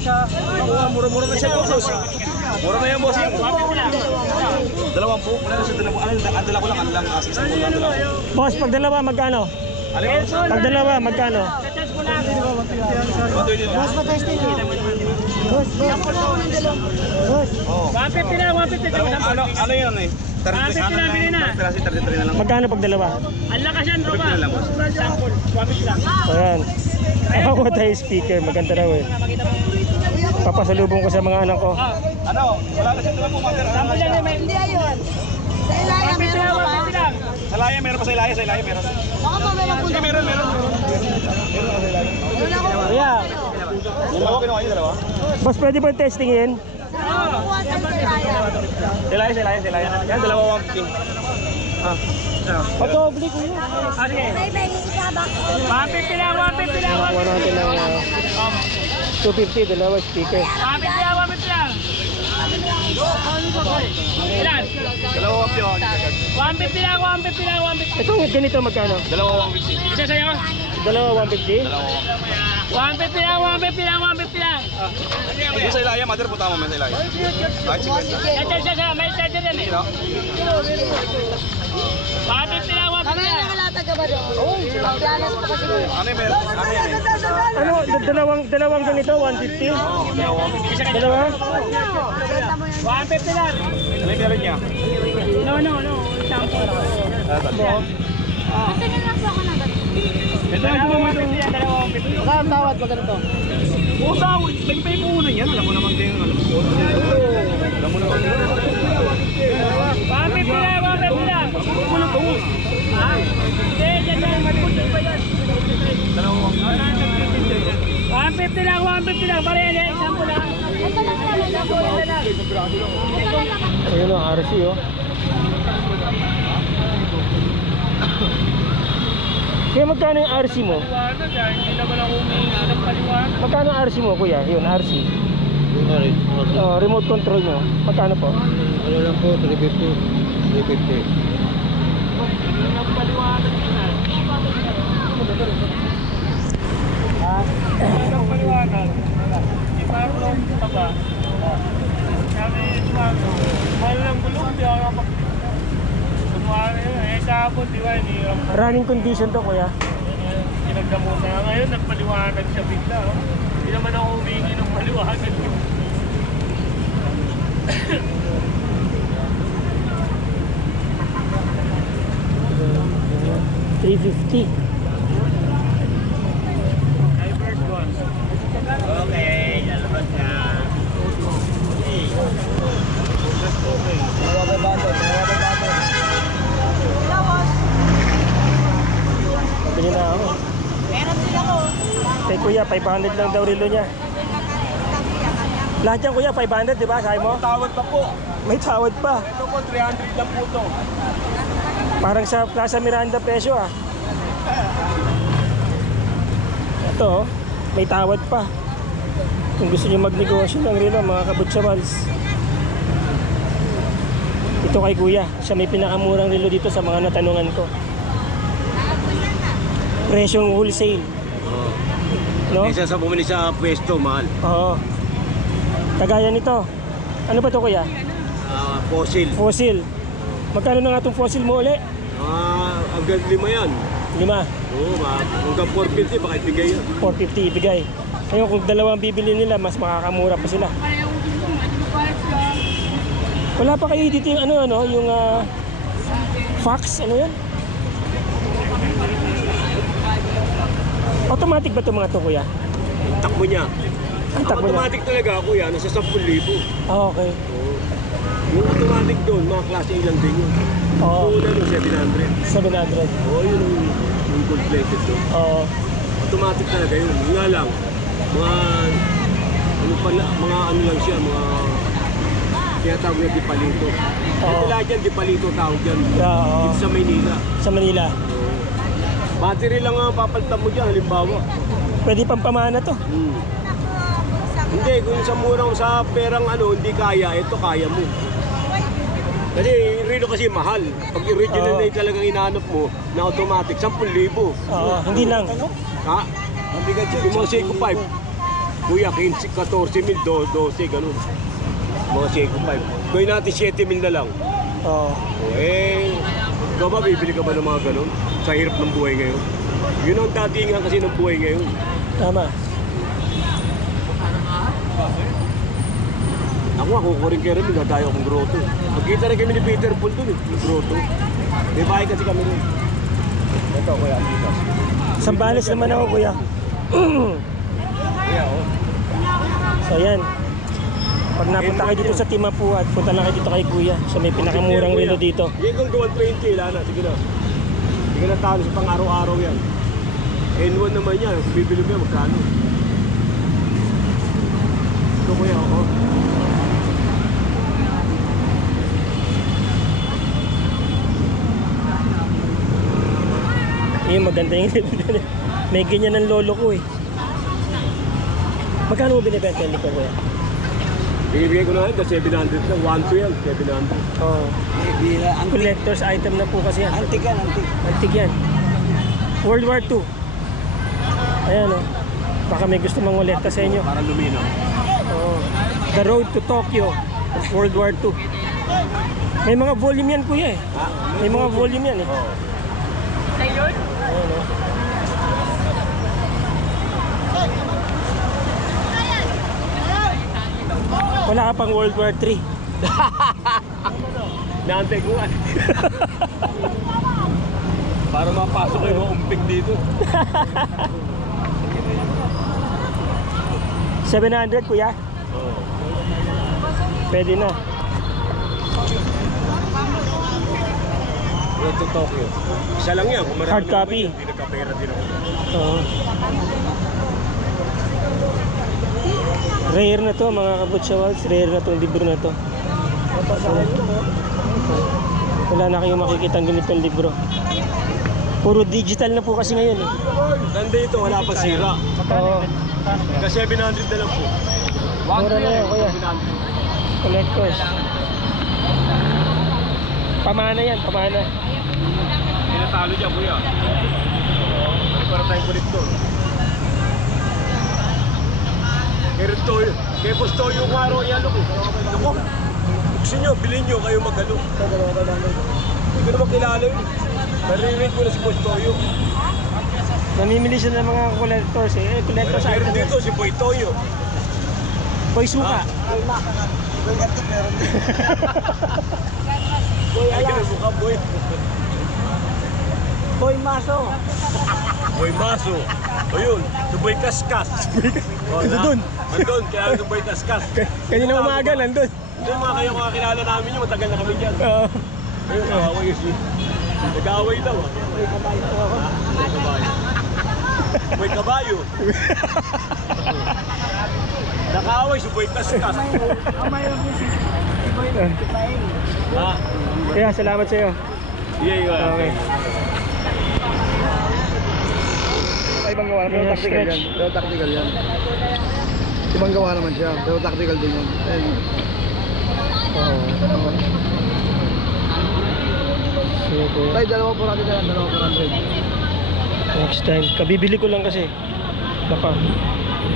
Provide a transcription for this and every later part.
Mura-mura na siya, boss. Mura na yan, boss. Dalawang po. Wala na siya dalawang. Ano, ang dala ko lang, ano lang, assist ko lang. dalawa. Boss, pag dalawa, magkano? Ano yun? Pag dalawa, magkano? Boss, pa-testing mo. Boss, boss. Boss. Oo. 150 na, 150 Dalawang, ano, ano yun eh? 33 Ah, 50 na, bili na. Piraso, 33 na lang. Magkano pag dalawa? Ang lakas yan, tropa. Na lang, boss. Sample, 150 lang. So yan. Ako tayo speaker, maganda raw eh. Papasalubong ko sa mga anak ko. Ano? Wala na siya dalawang pumatir. Sample yan, eh, may Hindi ayun. Sa Ilaya, 150 meron lang, ka ba? 150 lang. Sa Laya, meron pa sa Ilaya, sa Ilaya, meron. Baka pa meron po. Sige, meron, meron. Meron ako. Kuya, Dalawa kinuha niyo, dalawa? boss pwede ba testingin? Nakuha sa Ilaya. Sa Ilaya, sa Ilaya, sa Ilaya. Yan, dalawa 150. Ah. Ano? Pag-doble ko yun. Ah, sige. May may isabak. 150 lang, 150 lang. Nakakuha natin ng uh, 250, dalawa speaker. 150 lang, 150 lang. Ilan? Dalawa 150 oh. 150 lang, 150 lang, 150. Ito, ganito magkano? Dalawa 150. Isa sa'yo? Dalawa 150? Dalawa 150 lang, 150 lang, 150 lang.150. Yung sa Ilaya, mother, punta mo man sa Ilaya. Kahit 50. Ito, isa, isa, may charger yan eh. Sino? 150 lang, 150 Kami lang. Na nalatag ka ba doon? Oo. Planas pa kasi. Ano meron? Ano yan? Ano, dalawang, dalawang ganito, 150? Oo, dalawa 150. Dalawa? Benta mo yan. 150 lang. Ano yung meron niya? No, no, no. Sample. Ah, tatlo. Tingin lang po ako ng ganito. Dalawa 150 yan, dalawa 150. Saka ang tawad pa ganito? Puta, nagpay mo muna yan. Alam mo naman din. Alam mo. Alam mo naman din. 150 lang, 150 lang. Huwag mo na to. Ha? Hindi, dyan yan. Magpunta pa yan. Dalawa 150 lang, 150 lang. Pare yan. Sample lang. Ito lang naman. Ito lang. Ayun RC oh. Kaya magkano yung RC mo? Paliwanag ah, hindi naman ako humingi ng paliwanag. Magkano ang RC mo kuya? Yun, RC. Oh, remote control mo. Magkano po? Ano lang po, 350. 350. Hindi ng paliwanag yun ah. Hindi ng paliwanag. Si Pablo, taba. Sabi ni Pablo, mahal ng gulong, di ako kapag... Kumuha na yun, eh kahapon, di ba, hindi ako Running condition to kuya. pinagdamutan na ngayon, nagpaliwanag siya bigla. Oh. Hindi naman ako humingi ng paliwanag. 350. Ay, first one. Okay, lalabas ka. Pabili na ako. Meron sila ko. Kay kuya, 500 lang daw relo niya. Lahat yan kuya, 500 di ba? Sabi mo? Tawad pa po. May tawad pa. Ito po, 300 lang po to. Parang sa Plaza Miranda presyo ah. Ito, oh, may tawad pa. Kung gusto niyo magnegosyo ng relo, mga kabutsamans. Ito kay kuya, siya may pinakamurang relo dito sa mga natanungan ko. Presyong wholesale. No? Isa sa bumili sa pwesto, mahal. Oo. Kagaya nito. Ano ba to kuya? Ah, fossil. Fossil. Magkano na nga itong fossil mo uli? Ah, hanggang lima yan. Lima. Oo, ma hanggang 450, baka ibigay yan. 450 ibigay. Ngayon kung dalawang bibili nila, mas makakamura pa sila. Wala pa kayo dito yung ano, ano, yung ah, fax, ano yan? Automatic ba ito mga to, kuya? Ang takbo niya. Ang takbo niya. automatic talaga, kuya, nasa 10,000. Ah, okay. Oo. Yung automatic doon, mga klase A lang din yun. Oo, Oo, ano, 700. 700. Oo, yun yung, yung completed doon. Oo. Automatic talaga yun. Yun nga lang, mga, ano pala, mga ano lang siya, mga, kaya tawag na dipalito. Oo. Ito lahat yan, dipalito tawag. Yeah, oo. Dito sa Maynila. Sa Manila. Battery lang ang papalitan mo dyan, halimbawa. Pwede pang pamana to. Hmm. Hindi, kung sa murang sa perang ano, hindi kaya, ito kaya mo. Kasi yung relo kasi mahal. Pag original Oo. na yung talagang inaanap mo, na automatic, 10,000. Oo, hindi lang. Ha? Yung mga Seiko 5, Kuya, 15, 14 mil, 12, ganun. Mga Seiko 5. Gawin natin 7 mil na lang. Oo. O eh, ikaw ba, bibili ka ba ng mga ganun? Sa hirap ng buhay ngayon. Yun ang datingan kasi ng buhay ngayon. Tama. Ako nga, kukurin kayo rin, gagaya akong grotto. Magkita rin kami ni Peter Paul eh, yung grotto. May bahay kasi kami rin. Ito, kuya, Amitas. Sambales naman ako, kuya. Kuya, oh. So, ayan. Pag napunta kayo dito sa Timapuat, punta lang kayo dito kay kuya. So, may pinakamurang relo dito. Hindi kung gawin 20, wala na. Sige na. Sige na talo sa pang-araw-araw yan. N1 naman yan. Bibili mo yan, magkano? Ito kuya, oh. Yung maganda yung May ganyan ng lolo ko eh. Magkano mo binibenta yung likor kuya? Bibigay ko na yan, 700 lang. 1 to yan, 700. Oo. Collector's item na po kasi yan. Antik yan, antik. Antig yan. World War II. Ayan oh. Baka may gusto mangolekta sa inyo. Para luminaw. Oo. The Road to Tokyo. World War II. May mga volume yan kuya eh. May mga volume yan eh. Oo. Ayan oh. Wala ka pang World War III. Naantay ko. Para mapasok yung umpig dito. 700 kuya. Oo. Pwede na. Road to Tokyo. Isa lang yan. Kung marami Hard naman copy. yan, Hindi nagkapera din ako. Oo. Rare na to mga kabutsawals. Rare na tong libro na to. Wala na kayong makikita ganitong libro. Puro digital na po kasi ngayon eh. Ganda ito, wala pa sira. Oo. Hanggang 700 na lang po. Mura na yan, kuya. 700. Collectors. Pamana yan, pamana. Pinatalo dyan, kuya. Para tayong kolektor. Kay Ristoyo. Kay Postoyo yung araw yan ako. Ako, gusto nyo, bilhin nyo kayo magalo. Hindi ko naman kilala yun. Narinig ko na si Postoyo. Namimili siya ng mga collectors eh. Eh, collectors Meron item. dito si Boy Toyo. Boy Suka. Boy, ay mukha boy. Boy Maso. Boy Maso. O yun, si Boy Kaskas. O, na- dun. Nandun, kaya si Boy Kaskas. Kanina umaga nandun. Yung mga kayo kakilala namin yun, matagal na kami dyan. Oo. Ayun, nag-away yun. Nag-away daw. ah. May kabayo. May kabayo. Nakaaway si Boy Kaskas. Ha? Kaya salamat sa iyo. Yeah, yeah. Okay. Ay, ibang gawa. Pero Yeah, tactical stretch. yan. Pero tactical yan. Ibang gawa naman siya. Pero tactical din yan. Sige, kuya. Tay, dalawa po natin na lang. Dalawa po natin. Next time. Kabibili ko lang kasi. Napa.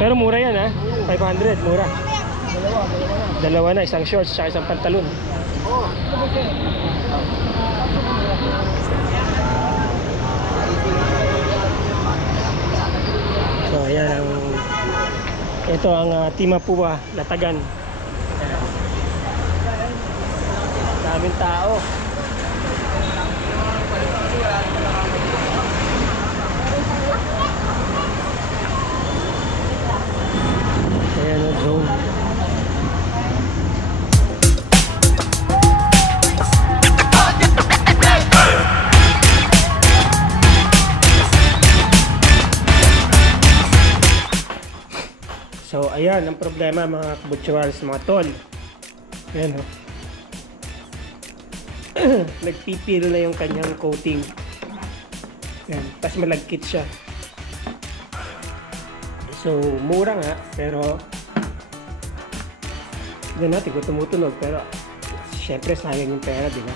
Pero mura yan ha. 500, mura. Dalawa, dalawa na. Dalawa na, isang shorts at isang pantalon. So ayan ang ito ang uh, Timapua, Latagan. Daming tao. So, ayan ang problema mga kabutsuals, mga tol. Ayan o. Nagpipil na yung kanyang coating. Ayan. Tapos malagkit siya. So, mura nga, pero hindi natin kung tumutunog, pero syempre sayang yung pera, di ba?